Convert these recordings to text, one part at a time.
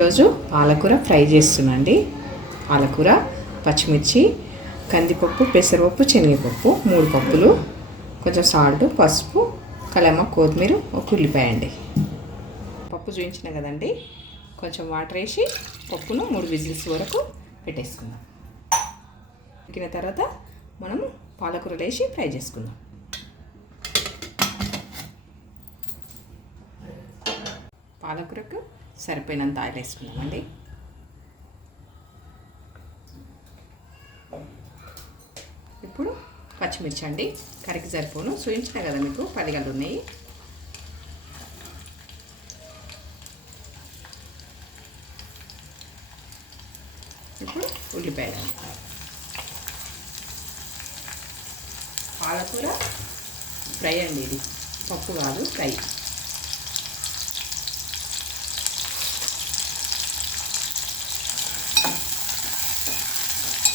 ఈరోజు పాలకూర ఫ్రై చేస్తున్నాండి. పాలకూర, పచ్చిమిర్చి, కందిపప్పు, పెసరపప్పు, శనగపప్పు 3 పప్పులు, కొంచెం సాల్ట్, పసుపు, కలమ, కొత్తిమీర, ఒక ఉల్లిపాయ అండి. పప్పు చూపించిన కదండి, కొంచెం వాటర్ వేసి పప్పును 3 విజిల్స్ వరకు పెట్టేసుకుందాం. ఉడికిన తర్వాత మనము పాలకూరలు వేసి ఫ్రై చేసుకుందాం. పాలకూరకు సరిపోయినంత ఆయిల్ వేసుకుందామండి. ఇప్పుడు పచ్చిమిర్చి అండి, కరికి సరిపోను చూపించిన కదా మీకు 10 గంటలు ఉన్నాయి. ఇప్పుడు ఉల్లిపాయలు, పాలకూర ఫ్రై అండి, ఇది పప్పు కాదు, ఫ్రై.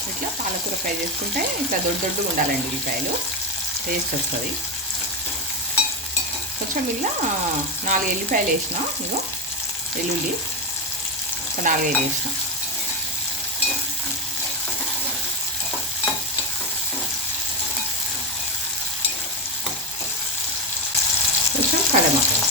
ఇట్లా పాలకూర ఫ్రై చేసుకుంటే ఇట్లా దొడ్డుగా ఉండాలండి ఉల్లిపాయలు, టేస్ట్ వస్తుంది. కొంచెం ఇలా 4 ఎల్లిపాయలు వేసిన, ఇగో వెల్లుల్లి ఒక 4-5 వేసిన. కొంచెం కడమసాల,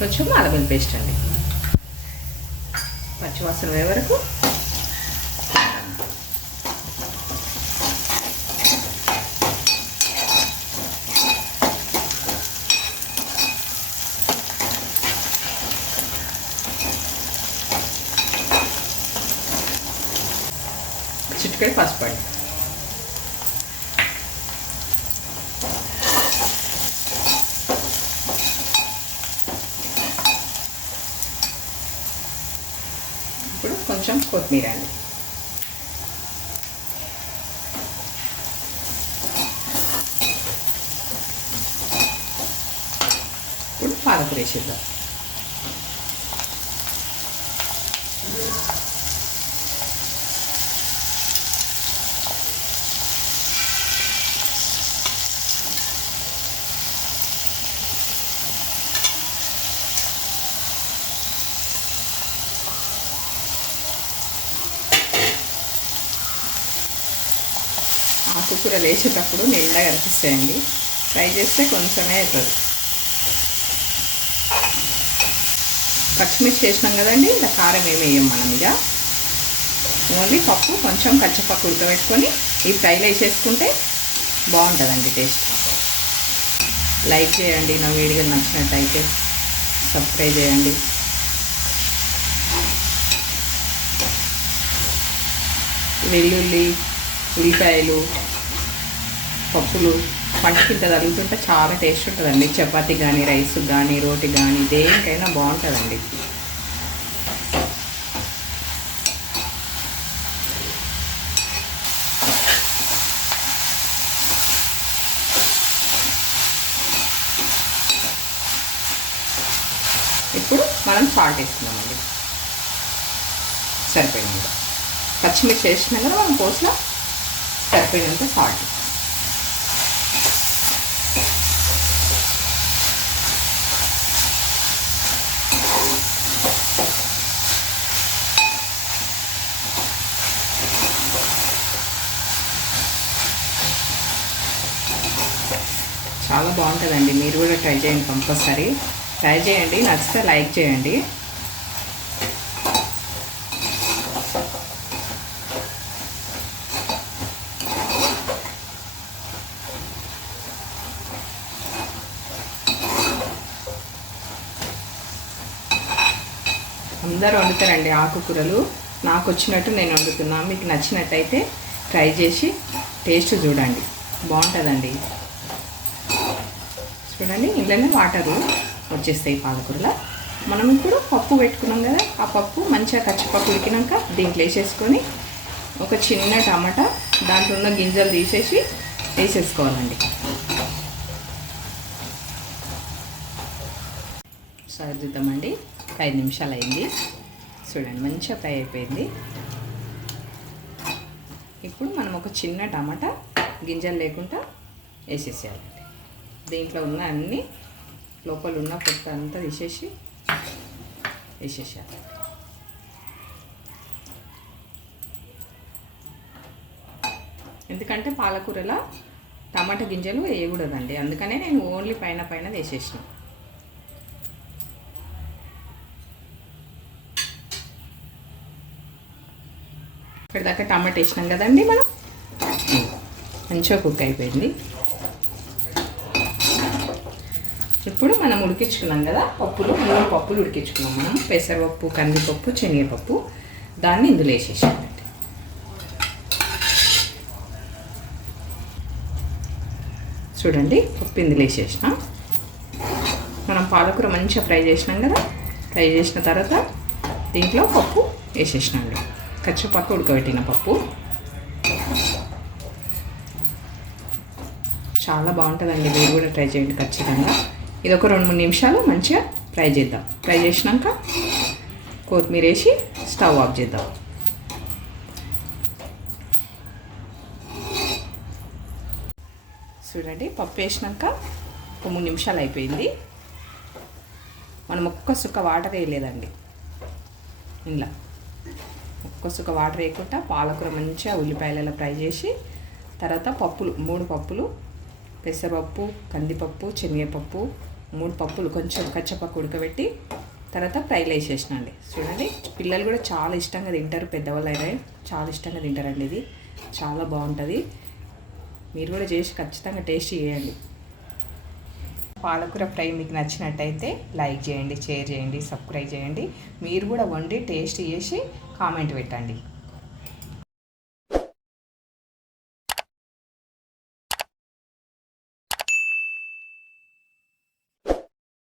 కొంచెం అల్లం పేస్ట్ అండి, పచ్చివాసన పోయే వరకు. చిటికెడు పసుపు అండి. ఇప్పుడు కొంచెం కొత్తిమీర అండి. ఇప్పుడు పాలకూర వేసేద్దాం. ఆకుకూరలు వేసేటప్పుడు నిండా కనిపిస్తాయండి, ఫ్రై చేస్తే కొంచెమే అవుతుంది. పచ్చిమిర్చి వేసినాం కదండి, ఇలా కారం ఏమి వేయం మనం. ఇక ఓన్లీ పప్పు కొంచెం కచ్చపప్పు ఉడకబెట్టుకొని ఈ ఫ్రైలో వేసేసుకుంటే బాగుంటుందండి టేస్ట్. లైక్ చేయండి, నా వీడియో నచ్చినట్టయితే సబ్స్క్రైబ్ చేయండి. వెల్లుల్లి, ఉల్లిపాయలు, పప్పులు పంటకింత తగులుతుంటే చాలా టేస్ట్ ఉంటుందండి. చపాతీ కానీ, రైస్ కానీ, రోటీ కానీ, దేనికైనా బాగుంటుందండి. ఇప్పుడు మనం సాల్ట్ వేసుకుందామండి, సరిపోయినంత. పచ్చిమిర్చి వేసినా కదా మనం పోసిన, సరిపోయినంత సాల్ట్. చాలా బాగుంటుందండి, మీరు కూడా ట్రై చేయండి, కంపల్సరీ ట్రై చేయండి. నచ్చితే లైక్ చేయండి. అందరూ వండుతారండి ఆకుకూరలు, నాకు వచ్చినట్టు నేను వండుతున్నా. మీకు నచ్చినట్టయితే ట్రై చేసి టేస్ట్ చూడండి, బాగుంటుందండి. చూడండి, ఇంట్లోనే వాటరు వచ్చేస్తాయి పాలకూరలో. మనం ఇప్పుడు పప్పు పెట్టుకున్నాం కదా, ఆ పప్పు మంచిగా కచ్చిపప్పు ఉడికినాక దీంట్లో వేసేసుకొని ఒక చిన్న టమాటా దాంట్లో ఉన్న గింజలు తీసేసి వేసేసుకోవాలండి. ఒకసారి చూద్దామండి. 5 నిమిషాలు అయింది. చూడండి మంచిగా ఫ్రై అయిపోయింది. ఇప్పుడు మనం ఒక చిన్న టమాటా గింజలు లేకుండా వేసేసేయాలండి. దీంట్లో ఉన్న అన్ని లోపల ఉన్న పొట్టు అంతా తీసేసి వేసేసేయాలి. ఎందుకంటే పాలకూరలో టమాటా గింజలు వేయకూడదండి, అందుకనే నేను ఓన్లీ పైన వేసేసిన. ఇప్పటిదాకా టమాటా వేసినాం కదండి మనం. మంచిగా కుక్ అయిపోయింది. ఇప్పుడు మనం ఉడికించుకున్నాం కదా పప్పులు, 3 పప్పులు ఉడికించుకున్నాం మనం. పెసరపప్పు, కందిపప్పు, శనగపప్పు. దాన్ని ఇందులో వేసేసామండి. చూడండి పప్పు ఇందులో వేసేసిన. మనం పాలకూర మంచిగా ఫ్రై చేసినాం కదా. ఫ్రై చేసిన తర్వాత దీంట్లో పప్పు వేసేసినాండి. కచ్చపక్క ఉడకబెట్టిన పప్పు. చాలా బాగుంటుందండి, మీరు కూడా ట్రై చేయండి ఖచ్చితంగా. ఇది ఒక 2-3 నిమిషాలు మంచిగా ఫ్రై చేద్దాం. ఫ్రై చేసినాక కొత్తిమీర వేసి స్టవ్ ఆఫ్ చేద్దాం. చూడండి పప్పు వేసినాక ఒక 3 నిమిషాలు అయిపోయింది. మనం ఒక్క సుక్క వాటర్ వేయలేదండి. ఇలా ఒక్క సుక్క వాటర్ వేయకుండా పాలకూర మంచిగా ఉల్లిపాయలలో ఫ్రై చేసి తర్వాత పప్పులు 3 పప్పులు, పెసరపప్పు, కందిపప్పు, శనగపప్పు, 3 పప్పులు కొంచెం కచ్చపక్క ఉడకబెట్టి తర్వాత ఫ్రైలో వేసేసినండి. చూడండి పిల్లలు కూడా చాలా ఇష్టంగా తింటారు, పెద్దవాళ్ళు అయితే చాలా ఇష్టంగా తింటారండి. ఇది చాలా బాగుంటుంది, మీరు కూడా చేసి ఖచ్చితంగా టేస్ట్ చేయండి. పాలకూర ఫ్రై మీకు నచ్చినట్టయితే లైక్ చేయండి, షేర్ చేయండి, సబ్స్క్రైబ్ చేయండి. మీరు కూడా వండి టేస్ట్ చేసి కామెంట్ పెట్టండి.